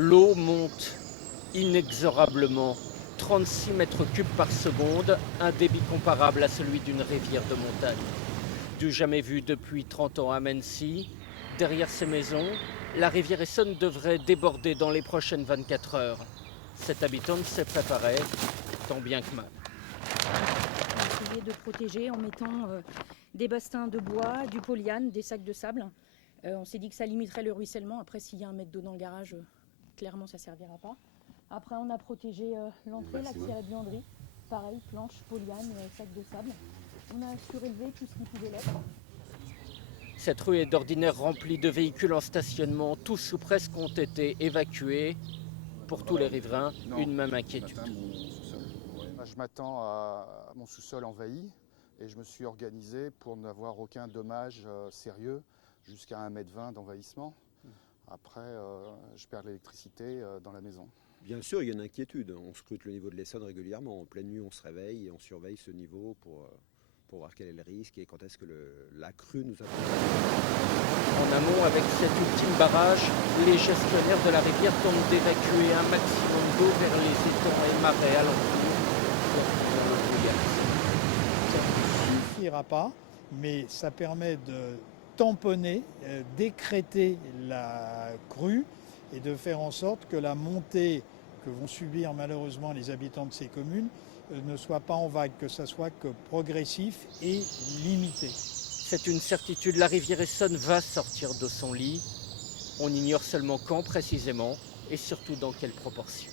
L'eau monte inexorablement, 36 mètres cubes par seconde, un débit comparable à celui d'une rivière de montagne. Du jamais vu depuis 30 ans à Mency, derrière ces maisons, la rivière Essonne devrait déborder dans les prochaines 24 heures. Cette habitante s'est préparée, tant bien que mal. On a essayé de protéger en mettant des bastings de bois, du polyane, des sacs de sable. On s'est dit que ça limiterait le ruissellement. Après, s'il y a un mètre d'eau dans le garage, clairement, ça ne servira pas. Après, on a protégé l'entrée, l'accès à la buanderie. Pareil, planches, polyane, sacs de sable. On a surélevé tout ce qui pouvait l'être. Cette rue est d'ordinaire remplie de véhicules en stationnement. Tous ou presque ont été évacués. Pour tous les riverains, une même inquiétude. Je m'attends à mon sous-sol envahi et je me suis organisé pour n'avoir aucun dommage sérieux jusqu'à 1,20 m d'envahissement. Après, je perds l'électricité dans la maison. Bien sûr, il y a une inquiétude. On scrute le niveau de l'Essonne régulièrement. En pleine nuit, on se réveille et on surveille ce niveau pour voir quel est le risque et quand est-ce que la crue nous attend. En amont, avec cet ultime barrage, les gestionnaires de la rivière tentent d'évacuer un maximum d'eau vers les étangs et marais alentours pour le brouillard. Ça ne suffira pas, mais ça permet de tamponner, d'écrêter la crue et de faire en sorte que la montée que vont subir malheureusement les habitants de ces communes ne soit pas en vague, que ça soit que progressif et limité. C'est une certitude, la rivière Essonne va sortir de son lit. On ignore seulement quand précisément et surtout dans quelle proportion.